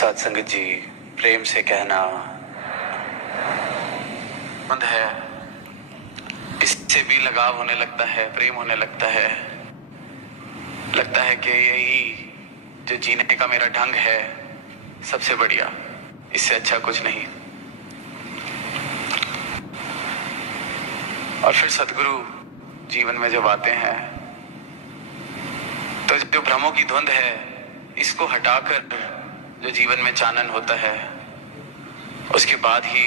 साथ संगत जी, प्रेम से कहना बंद है, इससे भी लगाव होने लगता है, प्रेम होने लगता है कि यही जो जीने का मेरा ढंग है सबसे बढ़िया, इससे अच्छा कुछ नहीं। और फिर सदगुरु जीवन में जब आते हैं तो जो भ्रमों की धुंध है इसको हटाकर जो जीवन में चानन होता है, उसके बाद ही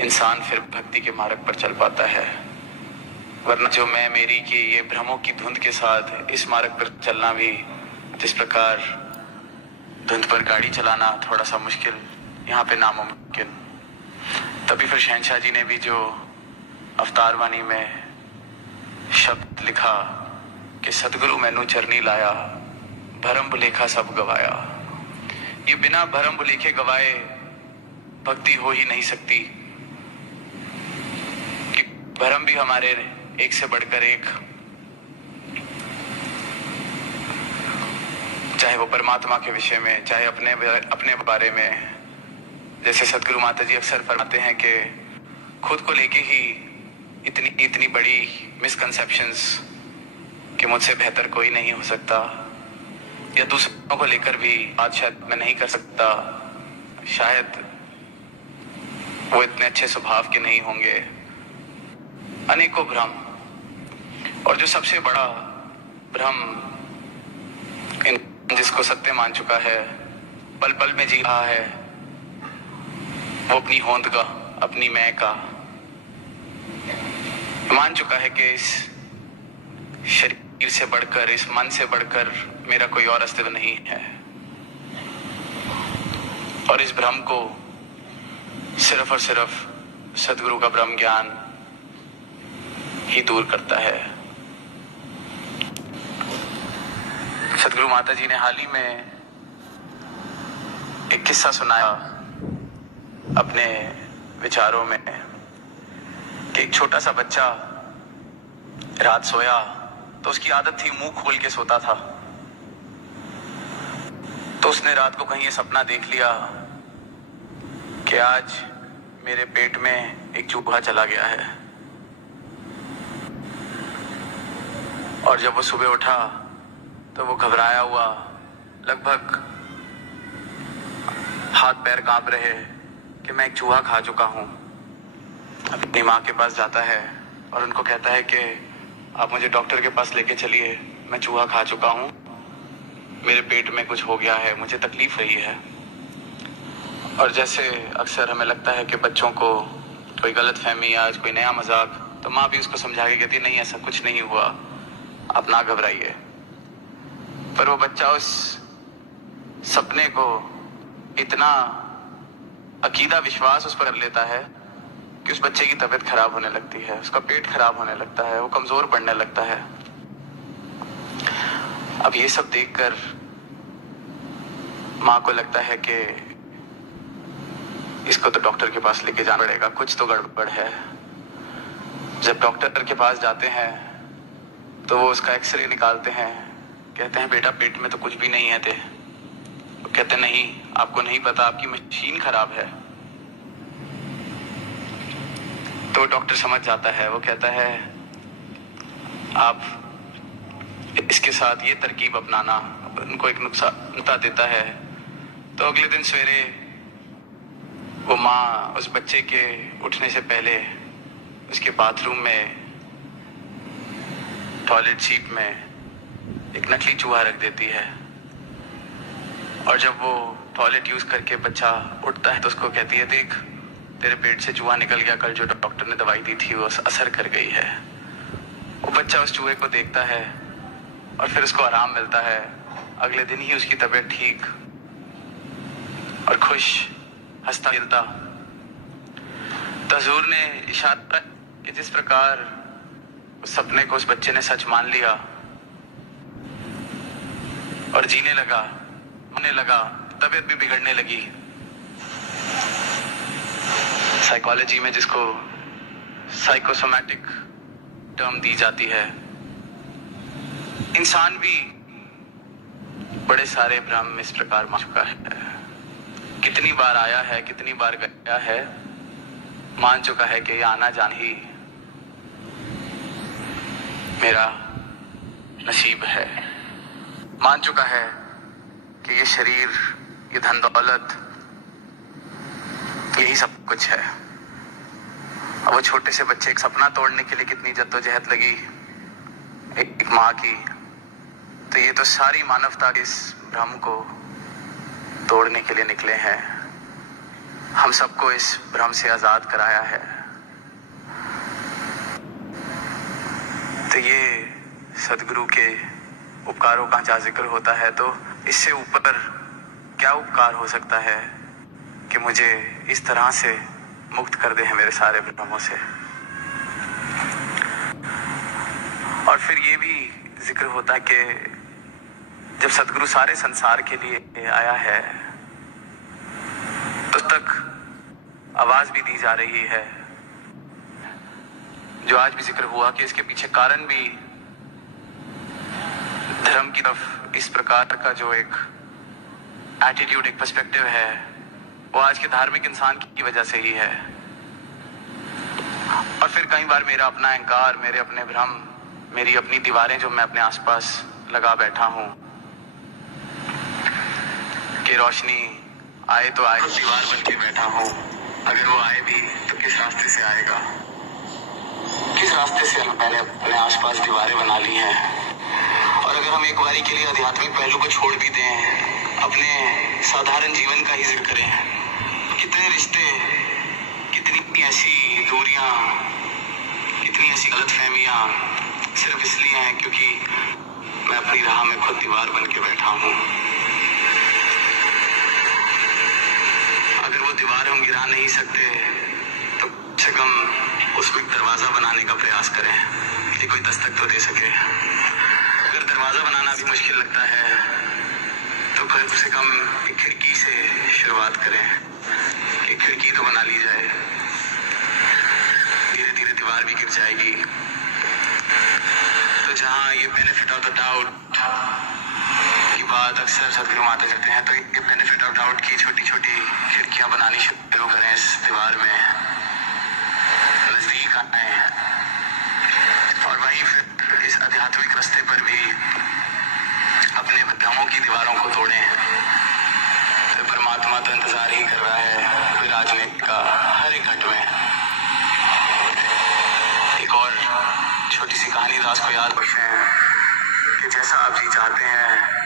इंसान फिर भक्ति के मार्ग पर चल पाता है। वरना जो मैं मेरी की ये भ्रमों की धुंध के साथ इस मार्ग पर चलना भी जिस प्रकार धुंध पर गाड़ी चलाना थोड़ा सा मुश्किल, यहाँ पे नामुमकिन। तभी फिर शहनशाह जी ने भी जो अवतार वाणी में शब्द लिखा कि सतगुरु मैनू चरनी लाया, भरम भुलेखा सब गवाया। ये बिना भरम भुलेखे गवाए भक्ति हो ही नहीं सकती, कि भरम भी हमारे एक से बढ़कर एक, चाहे वो परमात्मा के विषय में, चाहे अपने बारे में। जैसे सतगुरु माता जी अक्सर फरमाते हैं कि खुद को लेके ही इतनी बड़ी मिसकंसेप्शंस कि मुझसे बेहतर कोई नहीं हो सकता, या दूसरों को लेकर भी आज शायद मैं नहीं कर सकता, शायद वो इतने अच्छे स्वभाव के नहीं होंगे, अनेकों भ्रम। और जो सबसे बड़ा भ्रम जिसको सत्य मान चुका है, पल पल में जी रहा है, वो अपनी होंद का, अपनी मैं का मान चुका है कि इस शरीर से बढ़कर, इस मन से बढ़कर मेरा कोई और अस्तित्व नहीं है। और इस भ्रम को सिर्फ और सिर्फ सदगुरु का ब्रह्म ज्ञान ही दूर करता है। सदगुरु माता जी ने हाल ही में एक किस्सा सुनाया अपने विचारों में कि एक छोटा सा बच्चा रात सोया तो उसकी आदत थी मुंह खोल के सोता था। तो उसने रात को कहीं ये सपना देख लिया कि आज मेरे पेट में एक चूहा चला गया है। और जब वो सुबह उठा तो वो घबराया हुआ, लगभग हाथ पैर कांप रहे कि मैं एक चूहा खा चुका हूं। अपनी माँ के पास जाता है और उनको कहता है कि आप मुझे डॉक्टर के पास लेके चलिए, मैं चूहा खा चुका हूं, मेरे पेट में कुछ हो गया है, मुझे तकलीफ रही है। और जैसे अक्सर हमें लगता है कि बच्चों को कोई गलत फहमी या कोई नया मजाक, तो माँ भी उसको समझा के कहती नहीं ऐसा कुछ नहीं हुआ, आप ना घबराइए। पर वो बच्चा उस सपने को इतना अकीदा विश्वास उस पर कर लेता है कि उस बच्चे की तबीयत खराब होने लगती है, उसका पेट खराब होने लगता है, वो कमजोर पड़ने लगता है। अब ये सब देखकर माँ को लगता है कि इसको तो डॉक्टर के पास लेके जाना पड़ेगा, कुछ तो गड़बड़ है। जब डॉक्टर के पास जाते हैं तो वो उसका एक्सरे निकालते हैं, कहते हैं बेटा पेट में तो कुछ भी नहीं है थे। वो कहते नहीं, आपको नहीं पता, आपकी मशीन खराब है। तो डॉक्टर समझ जाता है, वो कहता है आप इसके साथ ये तरकीब अपनाना, उनको एक नुक्ता देता है। तो अगले दिन सवेरे वो माँ उस बच्चे के उठने से पहले उसके बाथरूम में टॉयलेट सीट में एक नकली चूहा रख देती है। और जब वो टॉयलेट यूज करके बच्चा उठता है तो उसको कहती है देख तेरे पेट से चूहा निकल गया, कल जो डॉक्टर ने दवाई दी थी वो असर कर गई है। वो बच्चा उस चूहे को देखता है और फिर उसको आराम मिलता है। अगले दिन ही उसकी तबीयत ठीक और खुश, हंसता खेलता। तो हुजूर ने इशारा कि जिस प्रकार उस सपने को उस बच्चे ने सच मान लिया और जीने लगा, होने लगा, तबीयत भी बिगड़ने लगी। साइकोलॉजी में जिसको साइकोसोमैटिक टर्म दी जाती है, इंसान भी बड़े सारे भ्रम इस प्रकार मान चुका है, कितनी बार आया है, कितनी बार गया है, मान चुका है कि ये आना जान ही मेरा नसीब है। मान चुका है कि ये शरीर, ये धन दौलत, यही सब कुछ है। अब वो छोटे से बच्चे एक सपना तोड़ने के लिए कितनी जद्दोजहद लगी एक माँ की, तो ये तो सारी मानवता इस भ्रम को तोड़ने के लिए निकले हैं। हम सबको इस भ्रम से आजाद कराया है। तो ये सदगुरु के उपकारों का जहाँ जिक्र होता है, तो इससे ऊपर क्या उपकार हो सकता है कि मुझे इस तरह से मुक्त कर दे है मेरे सारे भ्रमों से। और फिर ये भी जिक्र होता है कि जब सदगुरु सारे संसार के लिए आया है तो तक आवाज भी दी जा रही है, जो आज भी जिक्र हुआ कि इसके पीछे कारण भी धर्म की तरफ इस प्रकार का जो एक एटीट्यूड, एक पर्सपेक्टिव है, वो आज के धार्मिक इंसान की वजह से ही है। और फिर कई बार मेरा अपना अहंकार, मेरे अपने भ्रम, मेरी अपनी दीवारें जो मैं अपने आसपास लगा बैठा हूं कि रोशनी आए तो आए, दीवार बन के बैठा हूं, अगर वो आए भी तो किस रास्ते से आएगा, किस रास्ते से मैंने अपने आसपास दीवारें बना ली हैं। और अगर हम एक बारी के लिए आध्यात्मिक पहलू को छोड़ भी दें, अपने साधारण जीवन का ही जिक्र करें, कितने रिश्ते, कितनी ऐसी दूरियां, कितनी ऐसी गलतफहमियां सिर्फ इसलिए हैं क्योंकि मैं अपनी राह में खुद दीवार बन के बैठा हूं। अगर वो दीवार हम गिरा नहीं सकते तो कम से कम उसको एक दरवाजा बनाने का प्रयास करें कि कोई दस्तक तो दे सके। अगर दरवाजा बनाना भी मुश्किल लगता है तो कम से कम एक खिड़की से शुरुआत करें, एक खिड़की तो बना ली जाए, धीरे धीरे दीवार भी गिर जाएगी। तो जहाँ ये बेनिफिट ऑफ द डाउट की बात अक्सर सदगुरु माता करते हैं, तो ये बेनिफिट ऑफ डाउट की छोटी छोटी खिड़कियां बनानी शुरू करें इस दीवार में, नजदीक आए और वहीं फिर इस आध्यात्मिक रास्ते पर भी अपने भ्रमों की दीवारों को तोड़ें। तो परमात्मा तो इंतजार ही कर रहा है विराजने का हर एक घट में। एक और छोटी सी कहानी दास को याद बख्शें कि जैसा आप जी चाहते हैं